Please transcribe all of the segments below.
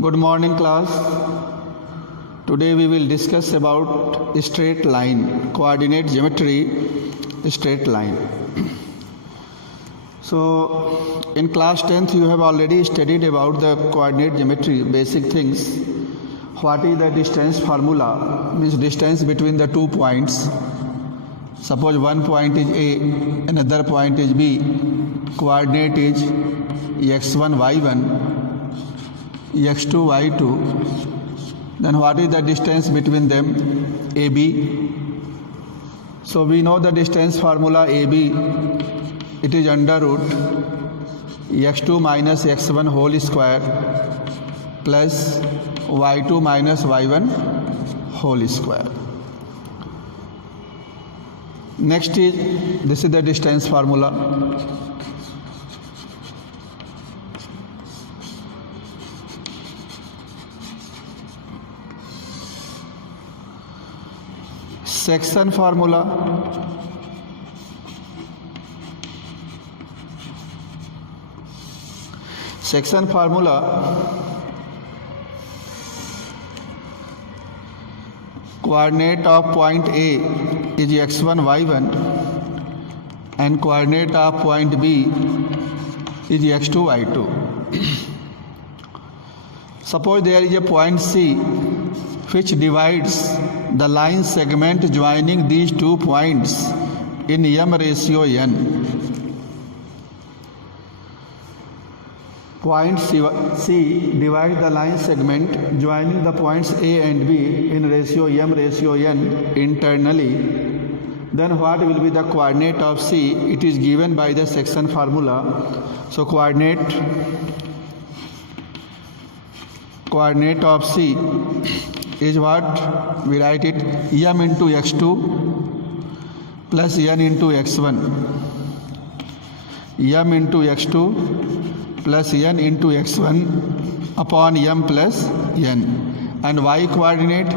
Good morning, class. Today we will discuss about straight line, coordinate geometry, straight line. So, in class 10th you have already studied about the coordinate geometry, basic things. What is the distance formula? Means distance between the 2 points. Suppose one point is A, another point is B. Coordinate is x1, y1. x2, y2, then what is the distance between them? AB. So we know the distance formula AB, it is under root x2 minus x1 whole square plus y2 minus y1 whole square. Next is, this is the distance formula. Section formula. Section formula, coordinate of point A is x1, y1 and coordinate of point B is x2, y2. Suppose there is a point C which divides the line segment joining these 2 points in m ratio n. Point C divides the line segment joining the points A and B in ratio m ratio n internally. Then what will be the coordinate of C? It is given by the section formula. So coordinate of C is what? We write it m into x2 plus n into x1, m into x2 plus n into x1 upon m plus n, and y coordinate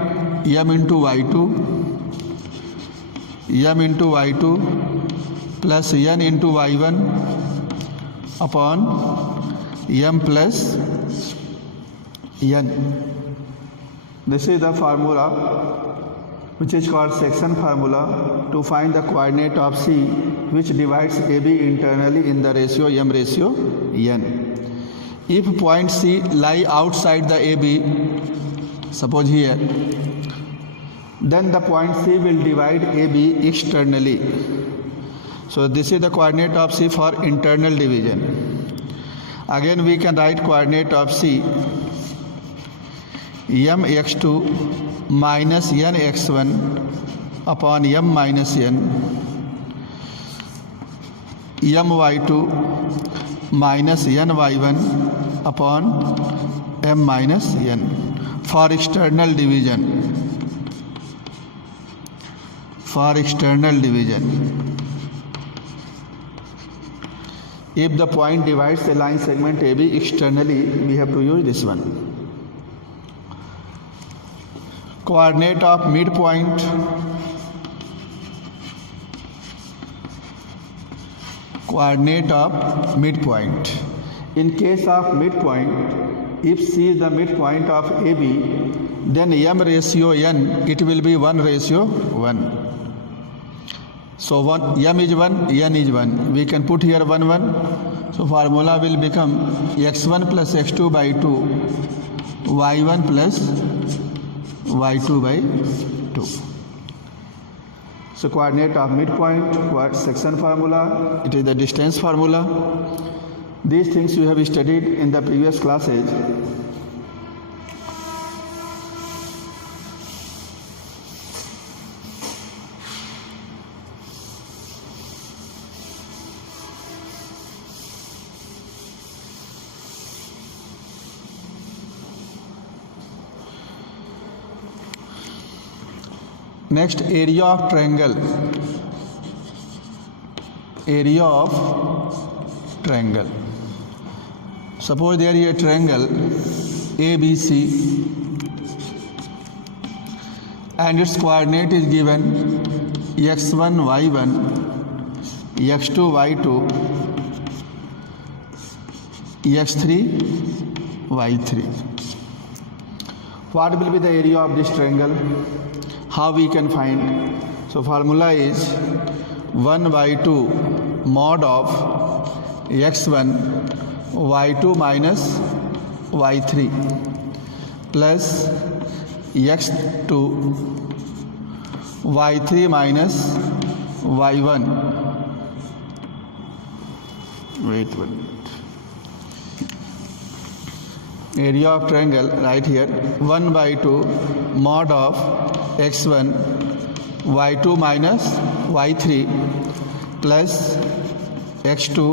m into y2, m into y2 plus n into y1 upon m plus n. This is the formula which is called section formula to find the coordinate of C which divides AB internally in the ratio m ratio n. If point C lie outside the AB, suppose here, then the point C will divide AB externally. So this is the coordinate of C for internal division. Again we can write coordinate of C m x2 minus n x1 upon m minus n, m y2 minus n y1 upon m minus n for external division. For external division, if the point divides the line segment AB externally, we have to use this one. Coordinate of midpoint, coordinate of midpoint. In case of midpoint, if C is the midpoint of AB, then m ratio n, it will be 1 ratio 1. So m is 1, n is 1. We can put here 1, 1. So formula will become x1 plus x2 by 2, y1 plus y2 by 2. So coordinate of midpoint, section formula, it is the distance formula. These things you have studied in the previous classes. Next, area of triangle. Area of triangle. Suppose there is a triangle ABC and its coordinate is given x1, y1, x2, y2, x3, y3. What will be the area of this triangle? How we can find? So formula is 1 by 2 mod of x1 y2 minus y3 plus x2 y3 minus y1. Wait 1 minute. Area of triangle right here 1 by 2 mod of x1 y2 minus y3 plus x2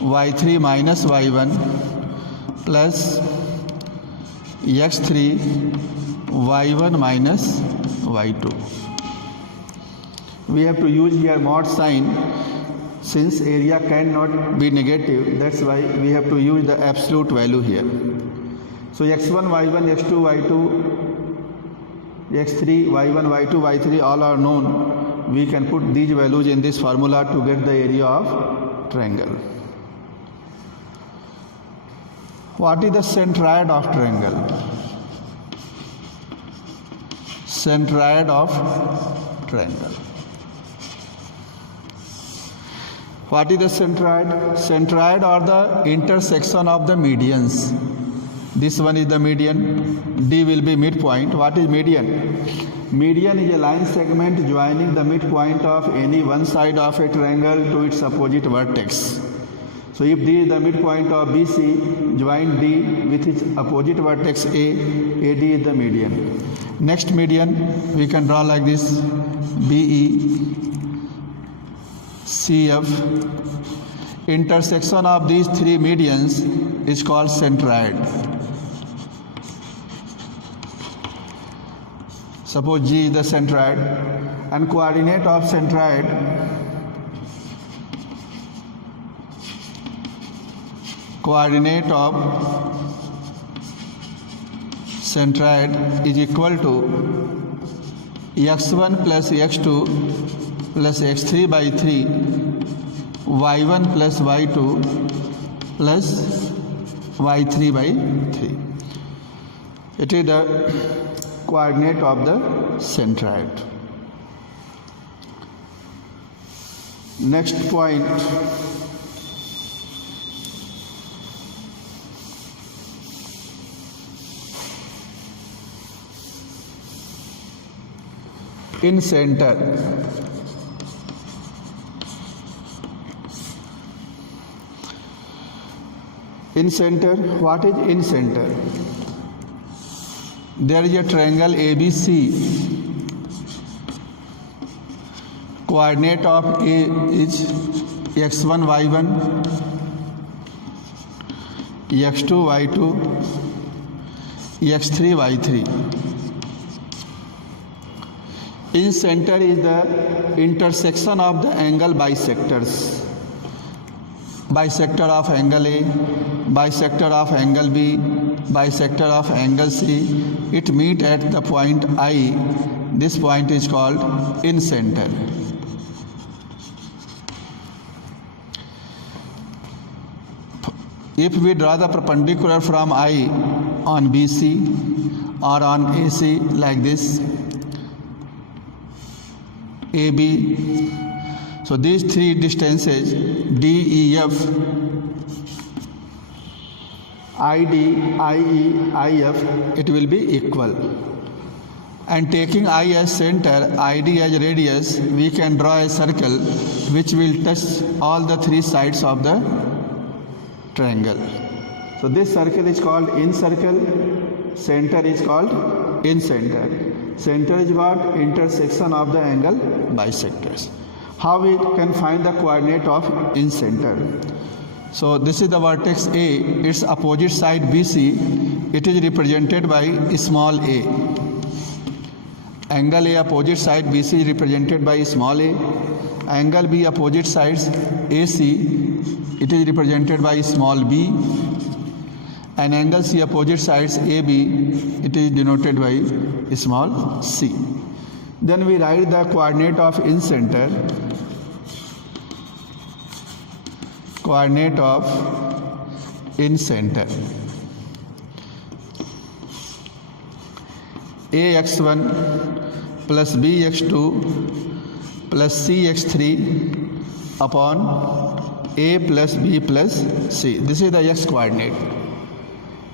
y3 minus y1 plus x3 y1 minus y2. We have to use here mod sign. Since area cannot be negative, that's why we have to use the absolute value here. So x1, y1, x2, y2, x3, y1, y2, y3 all are known. We can put these values in this formula to get the area of triangle. What is the centroid of triangle? Centroid of triangle. What is the centroid? Centroid are the intersection of the medians. This one is the median. D will be midpoint. What is median? Median is a line segment joining the midpoint of any one side of a triangle to its opposite vertex. So if D is the midpoint of BC, join D with its opposite vertex A, AD is the median. Next median we can draw like this, BE, CF. Intersection of these three medians is called centroid. Suppose G is the centroid and coordinate of centroid is equal to x1 plus x2 plus x3 by 3 y1 plus y2 plus y3 by 3. It is the coordinate of the centroid. Next point, in center. In center, what is in center? There is a triangle ABC. Coordinate of A is x1 y1, x2 y2, x3 y3. In center is the intersection of the angle bisectors. Bisector of angle A, bisector of angle B, bisector of angle C. It meet at the point I. This point is called in center. If we draw the perpendicular from I on BC or on AC like this, AB, so these three distances DEF, ID, IE, IF, it will be equal. And taking I as center, ID as radius, we can draw a circle which will touch all the three sides of the triangle. So this circle is called in circle, center is called in center. Center is what? Intersection of the angle bisectors. How we can find the coordinate of in center? So this is the vertex A, its opposite side BC, it is represented by small a. Angle A opposite side BC is represented by small a. Angle B opposite sides AC, it is represented by small b. And angle C opposite sides AB, it is denoted by small c. Then we write the coordinate of in center. Coordinate of in center. ax1 plus bx2 plus cx3 upon a plus b plus c. This is the x coordinate.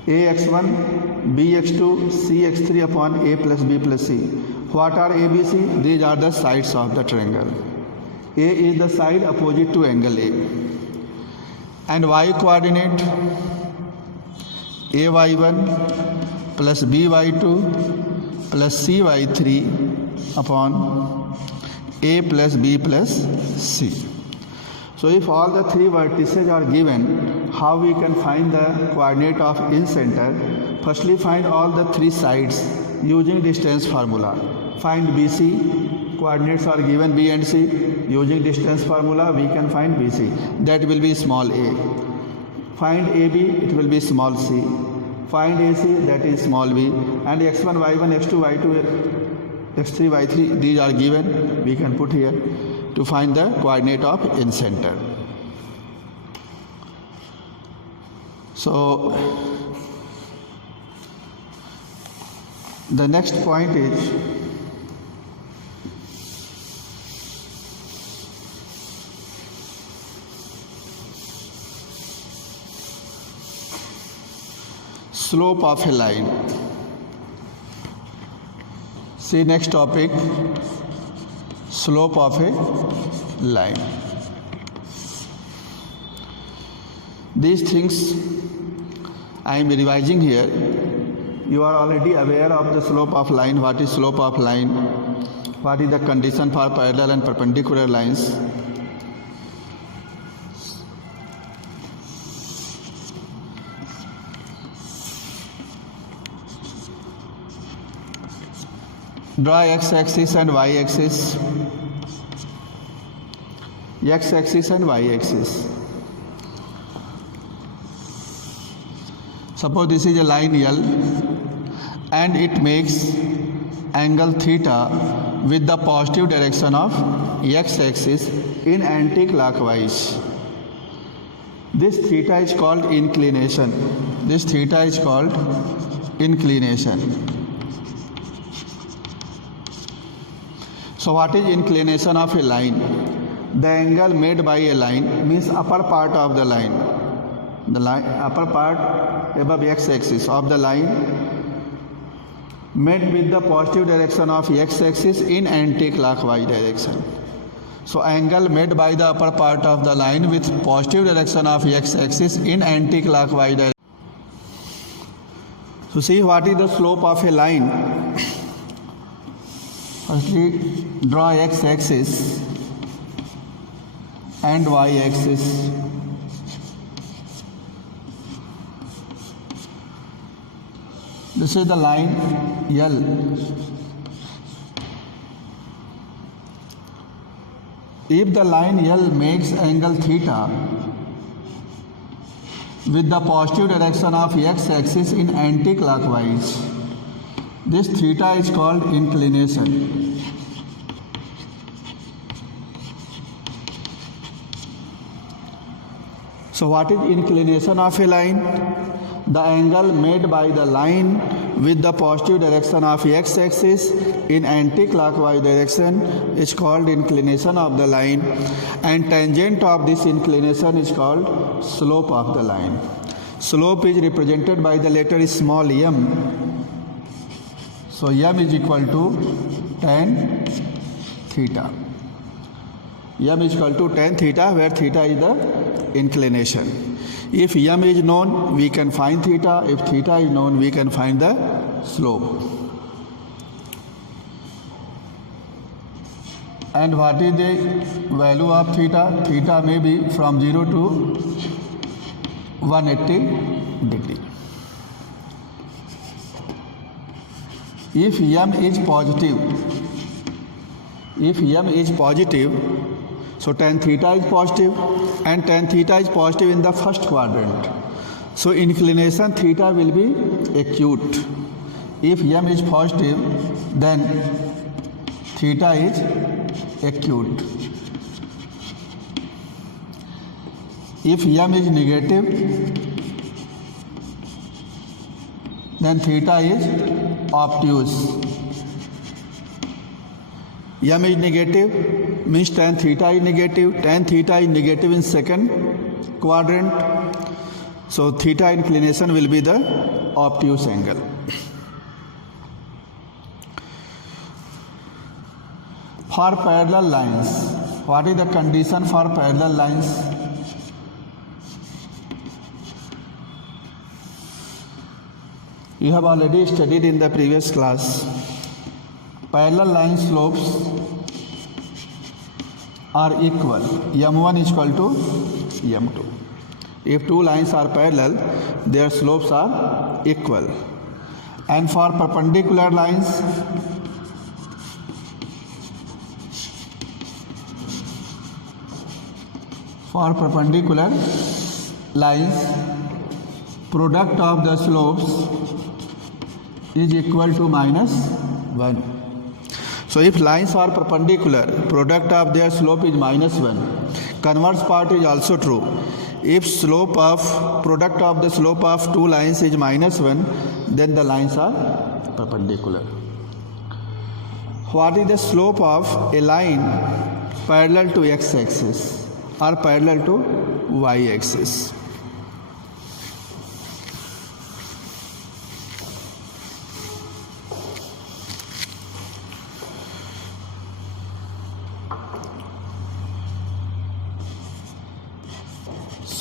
ax1, bx2, cx3 upon a plus b plus c. What are a, b, c? These are the sides of the triangle. A is the side opposite to angle A. And y coordinate, ay1 plus by2 plus cy3 upon a plus b plus c. So if all the three vertices are given, how we can find the coordinate of in-center? Firstly, find all the three sides using distance formula. Find BC, coordinates are given B and C. Using distance formula, we can find BC. That will be small a. Find AB, it will be small c. Find AC, that is small b. And x1, y1, x2, y2, x3, y3, these are given. We can put here to find the coordinate of in-center. So, the next point is slope of a line. See next topic, slope of a line. These things I am revising here. You are already aware of the slope of line. What is slope of line? What is the condition for parallel and perpendicular lines? Draw x-axis and y-axis. X-axis and y-axis. Suppose this is a line L and it makes angle theta with the positive direction of x-axis in anti-clockwise. This theta is called inclination. This theta is called inclination. So what is inclination of a line? The angle made by a line means upper part of the line. The line, upper part above x-axis of the line made with the positive direction of x-axis in anti-clockwise direction. So angle made by the upper part of the line with positive direction of x-axis in anti-clockwise direction. So see what is the slope of a line. Firstly, draw x-axis and y-axis. This is the line L. If the line L makes angle theta with the positive direction of x-axis in anti-clockwise, this theta is called inclination. So what is inclination of a line? The angle made by the line with the positive direction of x-axis in anti-clockwise direction is called inclination of the line, and tangent of this inclination is called slope of the line. Slope is represented by the letter small m. So m is equal to tan theta. M is equal to tan theta, where theta is the inclination. If m is known, we can find theta. If theta is known, we can find the slope. And what is the value of theta? Theta may be from 0 to 180 degree. If m is positive, so tan theta is positive, and tan theta is positive in the first quadrant. So inclination theta will be acute. If m is positive, then theta is acute. If m is negative, then theta is obtuse. M is negative means tan theta is negative. Tan theta is negative in second quadrant. So theta inclination will be the obtuse angle. For parallel lines, what is the condition for parallel lines? You have already studied in the previous class. Parallel line slopes are equal. M1 is equal to M2. If two lines are parallel, their slopes are equal. And for perpendicular lines, product of the slopes is equal to -1. So if lines are perpendicular, product of their slope is -1. Converse part is also true. If product of the slope of two lines is -1, then the lines are perpendicular. What is the slope of a line parallel to x-axis or parallel to y-axis?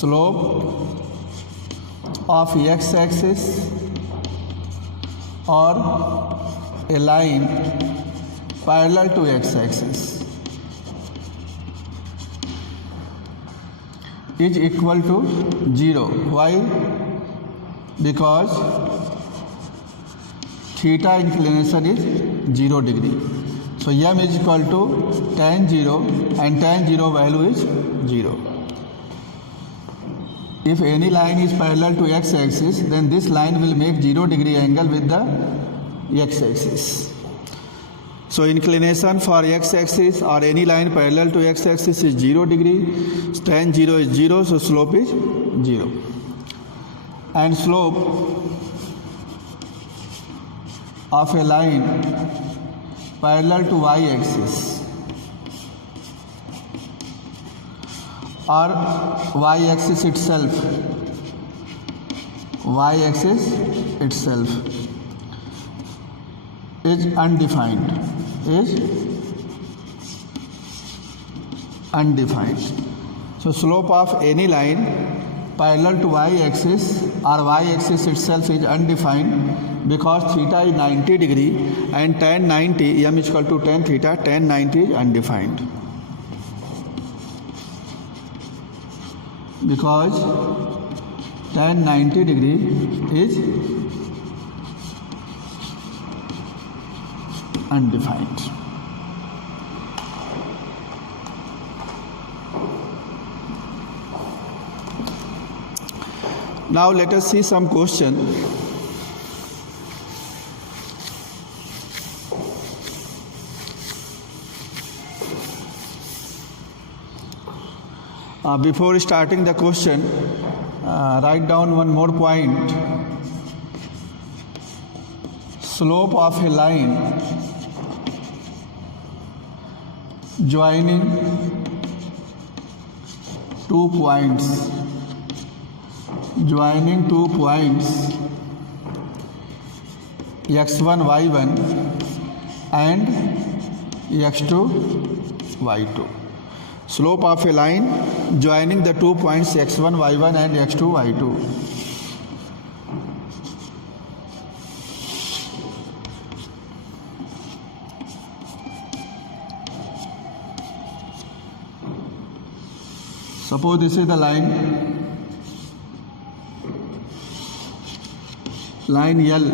Slope of x-axis or a line parallel to x-axis is equal to 0. Why? Because theta inclination is 0 degree. So M is equal to tan 0 and tan 0 value is 0. If any line is parallel to x-axis, then this line will make 0 degree angle with the x-axis. So inclination for x-axis or any line parallel to x-axis is 0 degree. Tan 0 is 0, so slope is 0. And slope of a line parallel to y-axis or y-axis itself is undefined. So slope of any line parallel to y-axis or y-axis itself is undefined because theta is 90 degree and tan 90, M is equal to tan theta, tan 90 is undefined. Because tan 90 degree is undefined. Now let us see some question. Before starting the question, write down one more point. Slope of a line joining two points x1 y1 and x2 y2. Slope of a line joining the 2 points x1 y1 and x2 y2. Suppose this is the line L.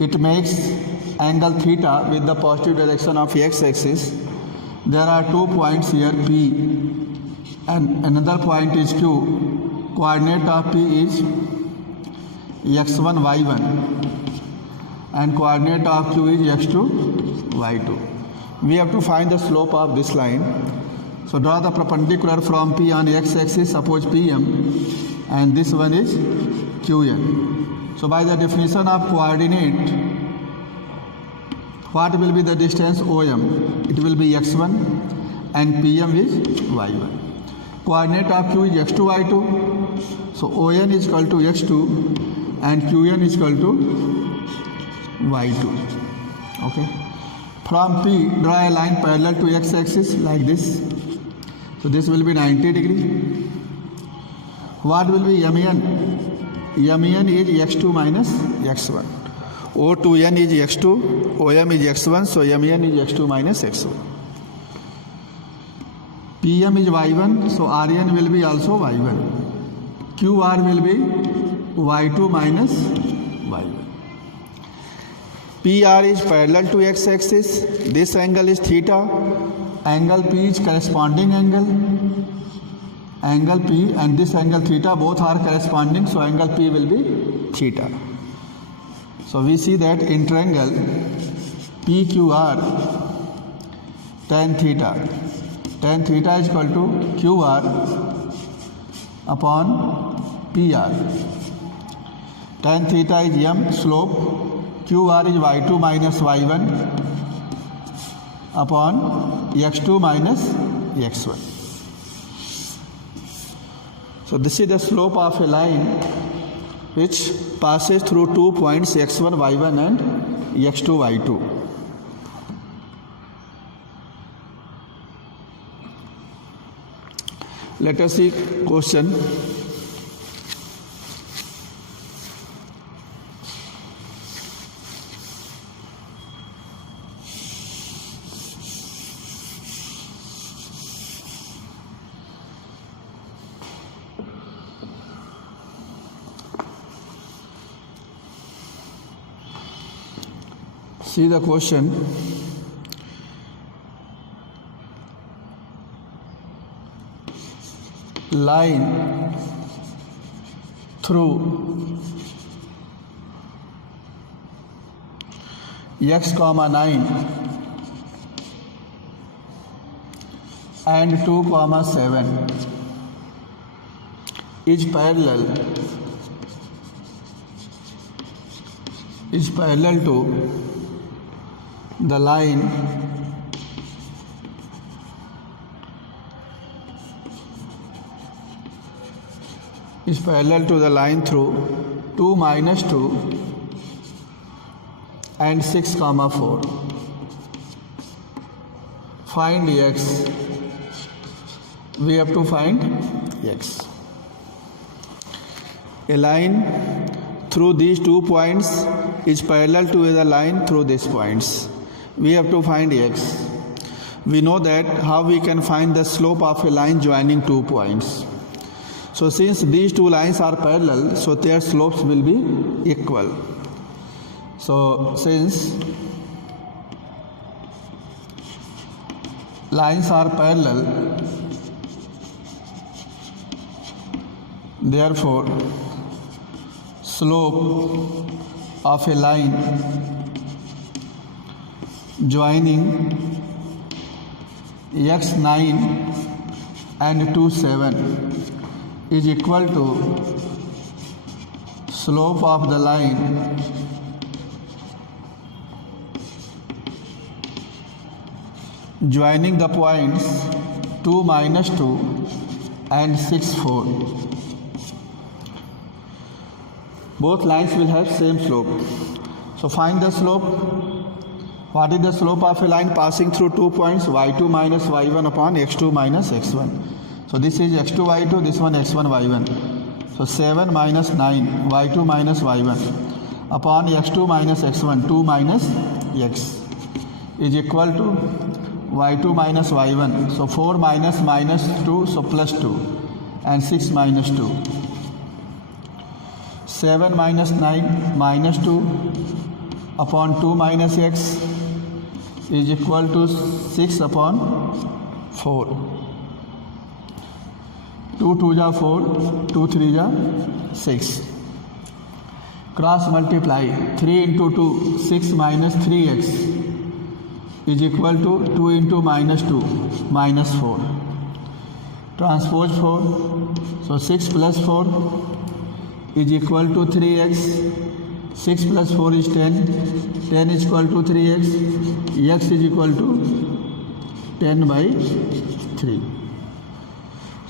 It makes angle theta with the positive direction of x-axis. There are 2 points here P and another point is Q. Coordinate of P is x1 y1 and coordinate of Q is x2 y2. We have to find the slope of this line. So draw the perpendicular from P on x-axis, suppose PM, and this one is QN. So by the definition of coordinate, What will be the distance OM? It will be x1 and PM is y1. Coordinate of Q is x2, y2. So ON is equal to x2 and QN is equal to y2. Okay. From P, draw a line parallel to x-axis like this. So this will be 90 degree. What will be MEN? MEN is x2 minus x1. O to N is x2, OM is x1, so MEN is x2 minus x1. PM is y1, so RN will be also y1. QR will be y2 minus y1. PR is parallel to x-axis. This angle is theta. Angle P is corresponding angle. Angle P and this angle theta both are corresponding, so angle P will be theta. So we see that in triangle PQR tan theta is equal to QR upon PR. Tan theta is M, slope. QR is y2 minus y1 upon x2 minus x1. So this is the slope of a line which passes through 2 points x1, y1 and x2, y2. Let us see question. See the question. Line through x comma 9 and 2 comma 7 is parallel to the line through 2 minus 2 and 6 comma 4. Find x. We have to find x. A line through these 2 points is parallel to the line through these points. We have to find x. We know that how we can find the slope of a line joining 2 points. So since these 2 lines are parallel, so their slopes will be equal. So since lines are parallel, therefore slope of a line joining x9 and 27 is equal to slope of the line joining the points 2 minus 2 and 6 4. Both lines will have same slope. So find the slope. What is the slope of a line passing through 2 points? y2 minus y1 upon x2 minus x1. So this is x2 y2, this one x1 y1. So 7 minus 9 y2 minus y1 upon x2 minus x1, 2 minus x is equal to y2 minus y1. So 4 minus minus 2, so plus 2 and 6 minus 2. 7 minus 9 minus 2 upon 2 minus x is equal to 6 upon 4. 2 2 ja 4, 2 3 ja 6. Cross multiply 3 into 2, 6 minus 3x is equal to 2 into minus 2, minus 4. Transpose 4, so 6 plus 4 is equal to 3x 6 plus 4 is 10. 10 is equal to 3x. X is equal to 10 by 3.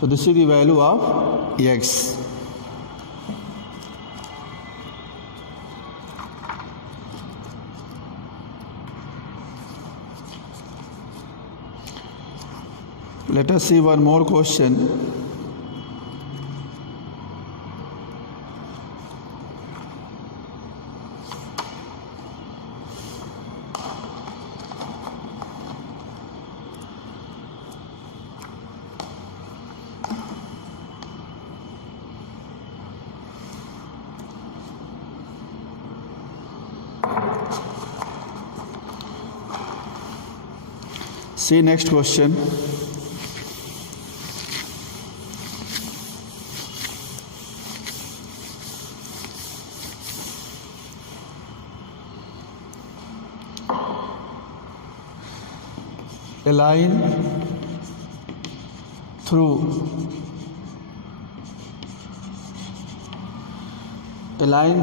So this is the value of x. Let us see one more question. See next question. A line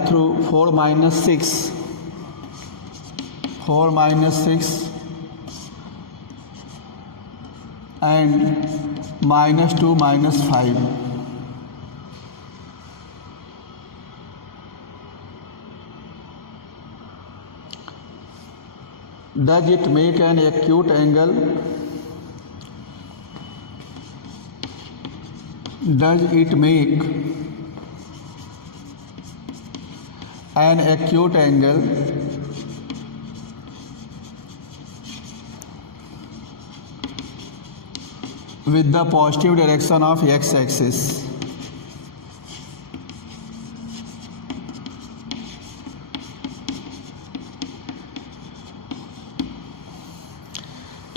through 4 minus 6 and minus 2 minus 5. Does it make an acute angle? Does it make an acute angle with the positive direction of x-axis?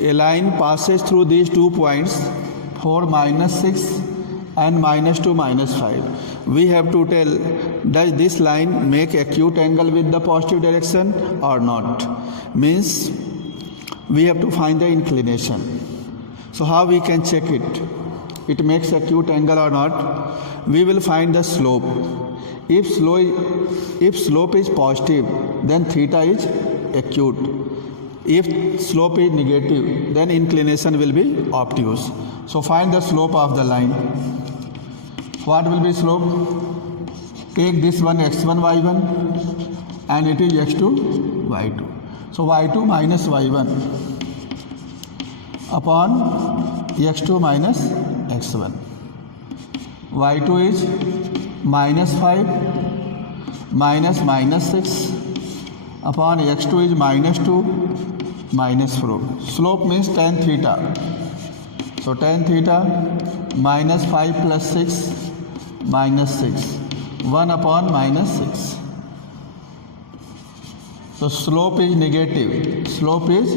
A line passes through these 2 points, 4 minus 6 and minus 2 minus 5. We have to tell, does this line make acute angle with the positive direction or not? Means we have to find the inclination. So how we can check it? It makes acute angle or not? We will find the slope. If slope is positive, then theta is acute. If slope is negative, then inclination will be obtuse. So find the slope of the line. What will be slope? Take this one x1 y1 and it is x2 y2. So y2 minus y1 upon x2 minus x1. y2 is minus 5 minus 6 upon x2 is minus 2 minus 4. Slope means tan theta. So tan theta minus 5 plus 6 minus 6. 1 upon minus 6. So slope is negative. Slope is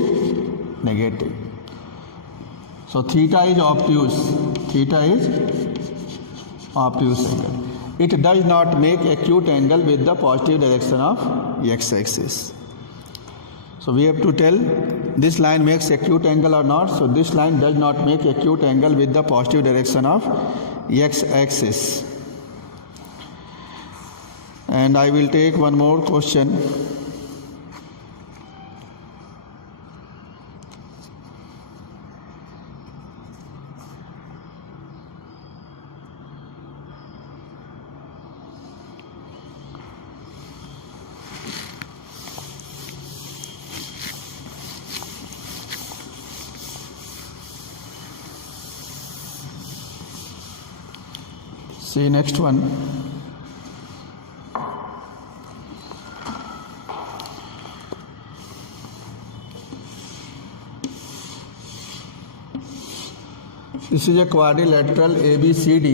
negative. So theta is obtuse. Theta is obtuse angle. It does not make acute angle with the positive direction of x-axis. So we have to tell this line makes acute angle or not. So this line does not make acute angle with the positive direction of x-axis. And I will take one more question. See next one. This is a quadrilateral ABCD.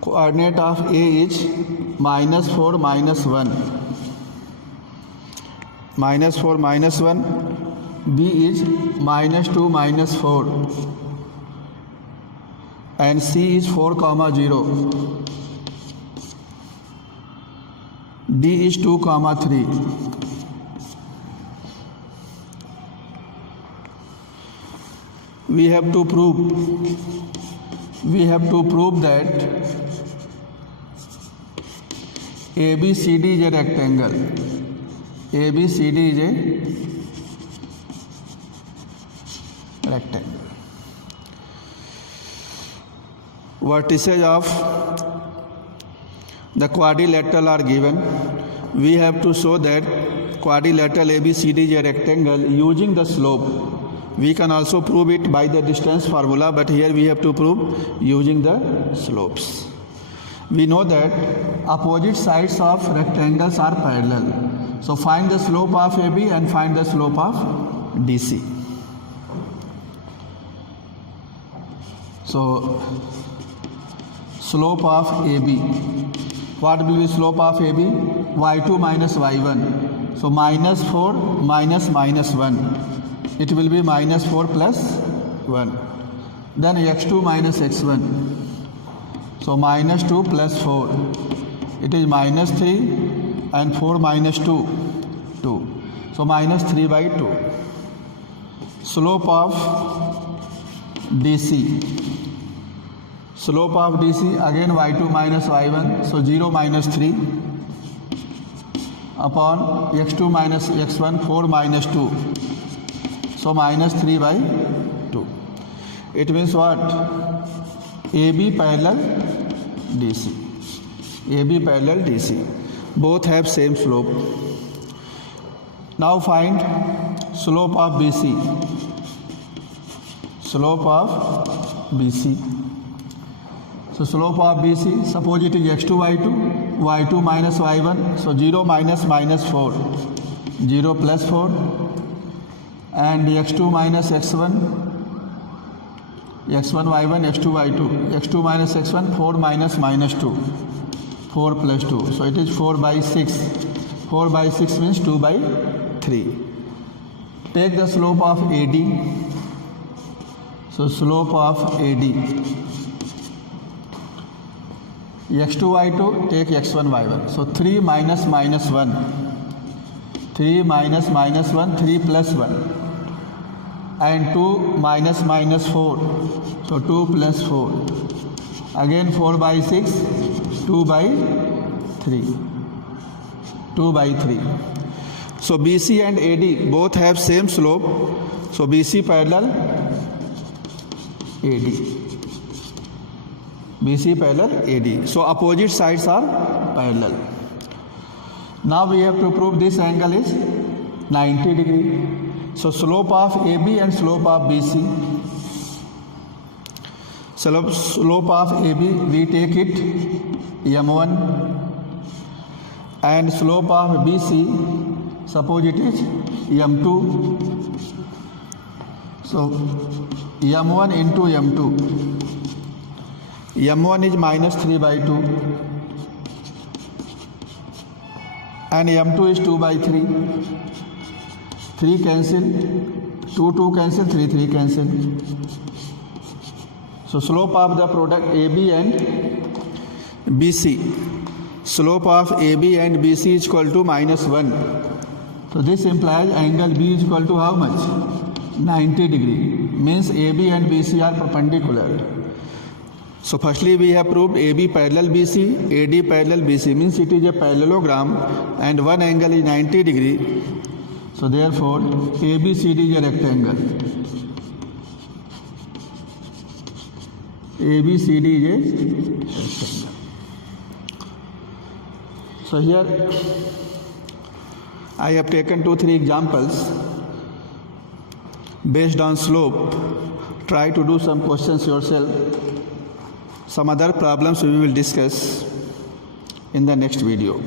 Coordinate of A is minus 4 minus 1. Minus 4 minus 1. B is minus 2 minus 4 and C is 4 comma 0. D is 2 comma 3. We have to prove we have to prove that ABCD is a rectangle. ABCD is a rectangle. Vertices of the quadrilateral are given. We have to show that quadrilateral ABCD is a rectangle using the slope. We can also prove it by the distance formula, but here we have to prove using the slopes. We know that opposite sides of rectangles are parallel. So find the slope of AB and find the slope of DC. So slope of AB. What will be slope of AB? y2 minus y1. So minus 4 minus minus 1. It will be minus 4 plus 1. Then x2 minus x1. So minus 2 plus 4. It is minus 3 and 4 minus 2. 2. So minus 3 by 2. Slope of DC. Slope of DC again y2 minus y1. So 0 minus 3 upon x2 minus x1 4 minus 2. So minus 3 by 2. It means what? AB parallel DC. AB parallel DC. Both have same slope. Now find slope of BC. Slope of BC. So slope of BC, suppose it is x2 y2, y2 minus y1. So 0 minus minus 4. 0 plus 4. And x2 minus x1, x1 y1, x2 y2, x2 minus x1, 4 minus minus 2, 4 plus 2. So it is 4 by 6. 4 by 6 means 2 by 3. Take the slope of AD. So slope of AD. x2 y2, take x1 y1. So 3 minus minus 1. 3 minus minus 1, 3 plus 1. And 2 minus minus 4. So 2 plus 4. Again 4 by 6, 2 by 3. 2 by 3. So BC and AD both have same slope. So BC parallel AD. BC parallel AD. So opposite sides are parallel. Now we have to prove this angle is 90 degree. So slope of AB and slope of BC. Slope of AB, we take it M1. And slope of BC, suppose it is M2. So M1 into M2. M1 is minus 3 by 2. And M2 is 2 by 3. 3 cancel, 2 cancel, 3 cancel. So slope of the product AB and BC. Slope of AB and BC is equal to minus 1. So this implies angle B is equal to how much? 90 degree. Means AB and BC are perpendicular. So firstly we have proved AB parallel BC, AD parallel BC. Means it is a parallelogram and one angle is 90 degree. So therefore, ABCD is a rectangle. ABCD is a rectangle. So here I have taken 2-3 examples based on slope. Try to do some questions yourself. Some other problems we will discuss in the next video.